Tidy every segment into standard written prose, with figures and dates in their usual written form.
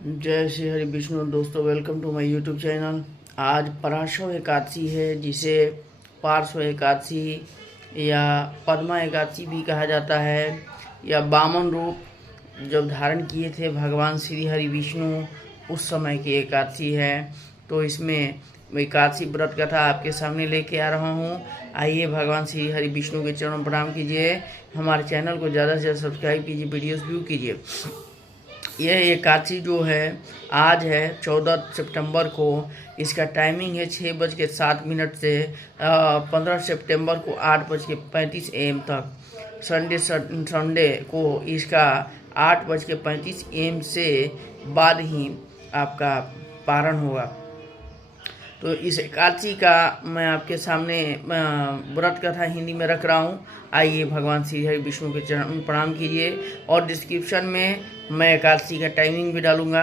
जय श्री हरि विष्णु। दोस्तों, welcome to my YouTube channel. आज पराशव एकादशी है, जिसे पार्श्व एकादशी या पद्मा एकादशी भी कहा जाता है। या वामन रूप जब धारण किए थे भगवान श्री हरि विष्णु, उस समय की एकादशी है। तो इसमें एकादशी व्रत कथा आपके सामने लेके आ रहा हूँ। आइए भगवान श्री हरि विष्णु के चरणों प्रणाम कीजिए। हमारे चैनल को ज़्यादा से ज़्यादा सब्सक्राइब कीजिए, वीडियोस व्यू कीजिए। यह एकादशी जो है आज है 14 सितंबर को। इसका टाइमिंग है 6:07 से 15 सितंबर को 8:35 AM तक। संडे को इसका 8:35 AM से बाद ही आपका पारण होगा। तो इस एकादशी का मैं आपके सामने व्रत कथा हिंदी में रख रहा हूँ। आइए भगवान श्री हरि विष्णु के चरण प्रणाम कीजिए। और डिस्क्रिप्शन में मैं एकादशी का टाइमिंग भी डालूंगा,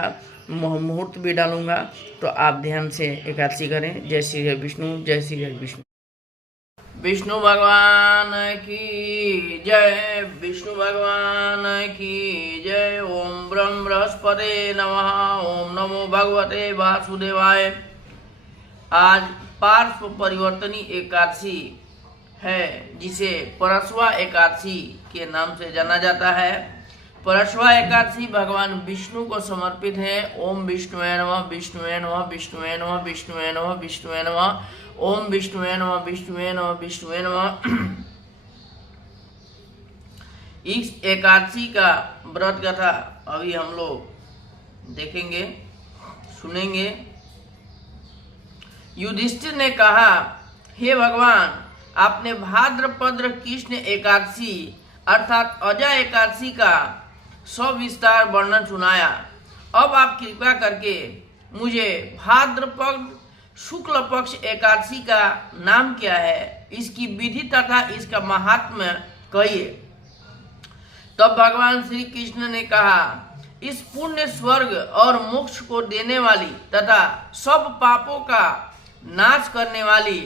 मुहूर्त भी डालूंगा, तो आप ध्यान से एकादशी करें। जय श्री हरि विष्णु, जय श्री हरि विष्णु। विष्णु भगवान की जय, विष्णु भगवान की जय। ओम ब्रह्म बृहस्पते नमः। ओम नमो भगवते वासुदेवाय। आज पार्श्व परिवर्तनी एकादशी है, जिसे परश्वा एकादशी के नाम से जाना जाता है। परश्वा एकादशी भगवान विष्णु को समर्पित है। ओम विष्णुवे नमः, विष्णुवे नमः, विष्णुवे नमः, विष्णुवे नमः, विष्णुवे नमः। ओम विष्णुवे नमः, विष्णुवे नमः, विष्णुवे नमः। इस एकादशी का व्रत कथा अभी हम लोग देखेंगे, सुनेंगे। युधिष्ठिर ने कहा, हे भगवान, आपने भाद्रपद कृष्ण एकादशी अर्थात अजय एकादशी का सविस्तार वर्णन सुनाया। अब आप कृपा करके मुझे भाद्रपद शुक्ल पक्ष एकादशी का नाम क्या है, इसकी विधि तथा इसका महात्म्य कहिए। तब भगवान श्री कृष्ण ने कहा, इस पुण्य स्वर्ग और मोक्ष को देने वाली तथा सब पापों का नाश करने वाली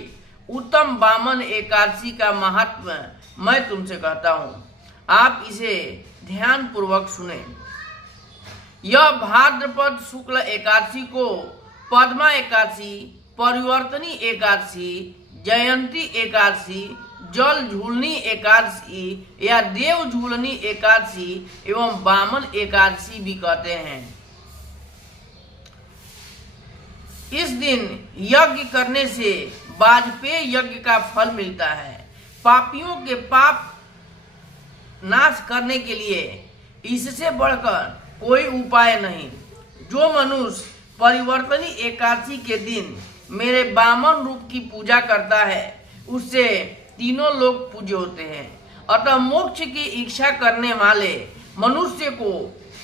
उत्तम वामन एकादशी का महात्म्य मैं तुमसे कहता हूँ। आप इसे ध्यान पूर्वक सुने। यह भाद्रपद शुक्ल एकादशी को पद्मा एकादशी, परिवर्तनी एकादशी, जयंती एकादशी, जल झूलनी एकादशी या देव झूलनी एकादशी एवं वामन एकादशी भी कहते हैं। इस दिन यज्ञ करने से वाजपेय यज्ञ का फल मिलता है। पापियों के पाप नाश करने के लिए इससे बढ़कर कोई उपाय नहीं। जो मनुष्य परिवर्तनी एकादशी के दिन मेरे वामन रूप की पूजा करता है, उससे तीनों लोग पूज्य होते हैं। अतः मोक्ष की इच्छा करने वाले मनुष्य को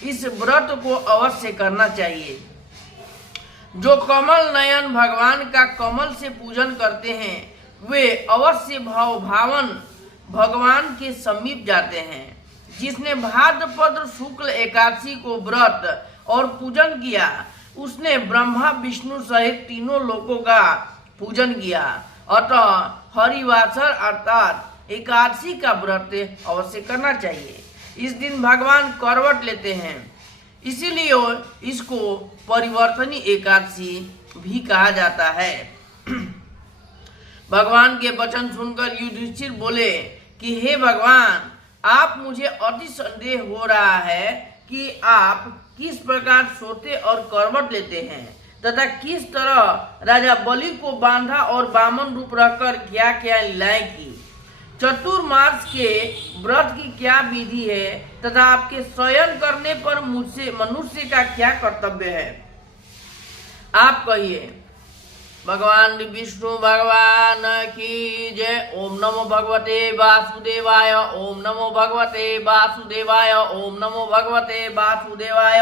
इस व्रत को अवश्य करना चाहिए। जो कमल नयन भगवान का कमल से पूजन करते हैं, वे अवश्य भावन भगवान के समीप जाते हैं। जिसने भाद्रपद शुक्ल एकादशी को व्रत और पूजन किया, उसने ब्रह्मा विष्णु सहित तीनों लोकों का पूजन किया। अतः हरिवासर अर्थात एकादशी का व्रत अवश्य करना चाहिए। इस दिन भगवान करवट लेते हैं, इसीलिए इसको परिवर्तनी एकादशी भी कहा जाता है। भगवान के वचन सुनकर युधिष्ठिर बोले कि हे भगवान, आप मुझे अति संदेह हो रहा है कि आप किस प्रकार सोते और करवट लेते हैं तथा किस तरह राजा बलि को बांधा और वामन रूप रखकर क्या क्या लीलाएं की। चतुर्मास के व्रत की क्या विधि है तथा आपके शयन करने पर मुझसे मनुष्य का क्या कर्तव्य है, आप कहिए। भगवान विष्णु भगवान की जय। ओम नमो भगवते वासुदेवाय। ओम नमो भगवते वासुदेवाय। ओम नमो भगवते वासुदेवाय।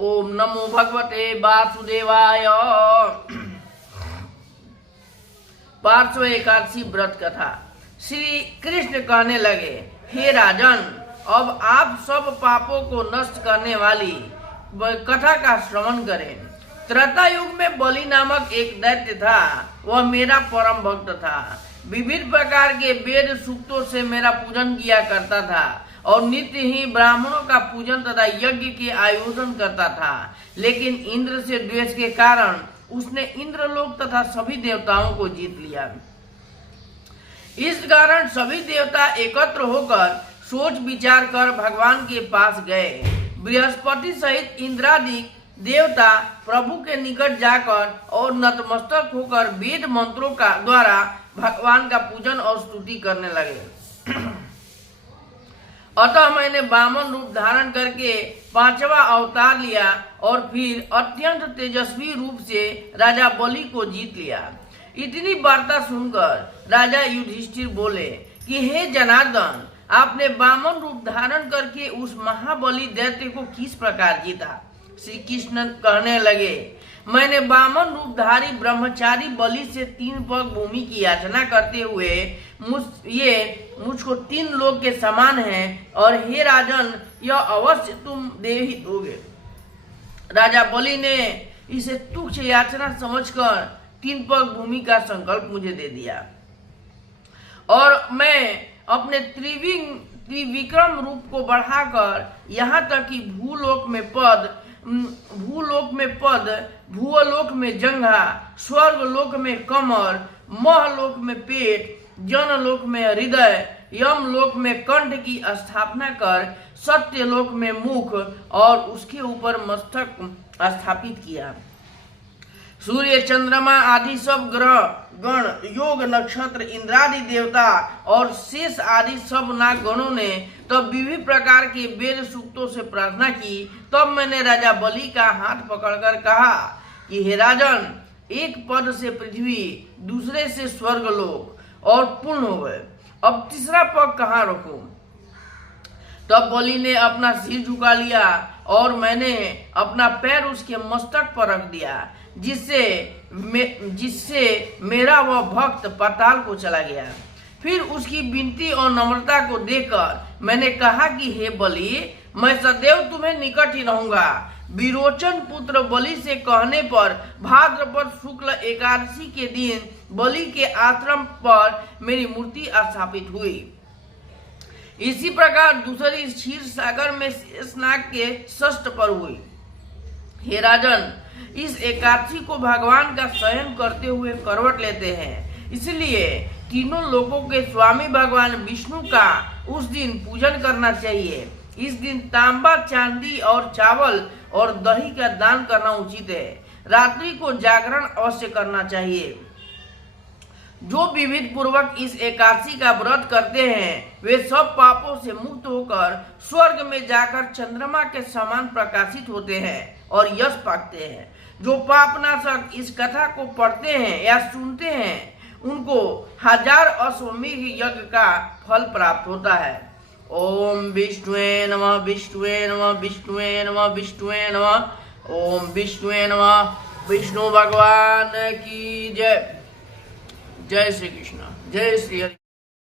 ओम नमो भगवते वासुदेवाय। पार्श्व एकादशी व्रत कथा। श्री कृष्ण कहने लगे, हे राजन, अब आप सब पापों को नष्ट करने वाली कथा का श्रवण करें। त्रेता युग में बलि नामक एक दैत्य था। वह मेरा परम भक्त था। विविध प्रकार के वेद सूक्तों से मेरा पूजन किया करता था और नित्य ही ब्राह्मणों का पूजन तथा यज्ञ के आयोजन करता था। लेकिन इंद्र से द्वेष के कारण उसने इंद्रलोक तथा सभी देवताओं को जीत लिया। इस कारण सभी देवता एकत्र होकर सोच विचार कर भगवान के पास गए। बृहस्पति सहित इंद्रादि देवता प्रभु के निकट जाकर और नतमस्तक होकर वेद मंत्रों का द्वारा भगवान का पूजन और स्तुति करने लगे। अतः मैंने वामन रूप धारण करके 5वां अवतार लिया और फिर अत्यंत तेजस्वी रूप से राजा बलि को जीत लिया। इतनी वार्ता सुनकर राजा युधिष्ठिर बोले कि हे जनार्दन, आपने वामन रूप धारण करके उस महाबली दैत्य को किस प्रकार जीता? श्री कृष्ण कहने लगे, मैंने वामन रूपधारी ब्रह्मचारी बलि से 3 पग भूमि की याचना करते हुए मुझको 3 लोक के समान है, और हे राजन, यह अवश्य तुम दे ही दोगे। राजा बलि ने इसे तुच्छ याचना समझकर 3 पग भूमि का संकल्प मुझे दे दिया, और मैं अपने त्रिविक्रम रूप को बढ़ाकर यहाँ तक कि भूलोक में पद, भूलोक में जंघा, स्वर्ग लोक में कमर, महलोक में पेट, जनलोक में हृदय, यमलोक में कंठ की स्थापना कर सत्यलोक में मुख और उसके ऊपर मस्तक स्थापित किया। सूर्य, चंद्रमा आदि सब ग्रह गण, योग, नक्षत्र, इंद्रादि देवता और शेष आदि सब नागगणों ने तब विभिन्न प्रकार के वेद सूक्तों से प्रार्थना की। तब मैंने राजा बलि का हाथ पकड़कर कहा कि हे राजन, एक पद से पृथ्वी, दूसरे से स्वर्गलोक और पूर्ण हो गए, अब तीसरा पग कहाँ रखूं? तब बलि ने अपना सिर झुका लिया और मैंने अपना पैर उसके मस्तक पर रख दिया, जिससे मेरा वह भक्त पाताल को चला गया। फिर उसकी विनती और नम्रता को देखकर मैंने कहा कि हे बलि, मैं सदैव तुम्हें निकट ही रहूंगा। विरोचन पुत्र बलि से कहने पर भाद्रपद शुक्ल एकादशी के दिन बलि के आश्रम पर मेरी मूर्ति स्थापित हुई। इसी प्रकार दूसरी क्षीर सागर में स्नान के षष्ठ पर हुई। हे राजन, इस एकादशी को भगवान का शयन करते हुए करवट लेते हैं, इसलिए तीनों लोकों के स्वामी भगवान विष्णु का उस दिन पूजन करना चाहिए। इस दिन तांबा, चांदी और चावल और दही का दान करना उचित है। रात्रि को जागरण अवश्य करना चाहिए। जो विविध पूर्वक इस एकादशी का व्रत करते हैं वे सब पापों से मुक्त होकर स्वर्ग में जाकर चंद्रमा के समान प्रकाशित होते हैं और यश पाते हैं। जो पापनाशक इस कथा को पढ़ते हैं या सुनते हैं उनको 1000 अश्वमेध यज्ञ का फल प्राप्त होता है। ओम विष्णुवे नमः, विष्णुवे नमः, विष्णुवे नमः, विष्णुवे नमः। ओम विष्णुवे नमः। विष्णु भगवान की जय। जय श्री कृष्ण। जय श्री हरि।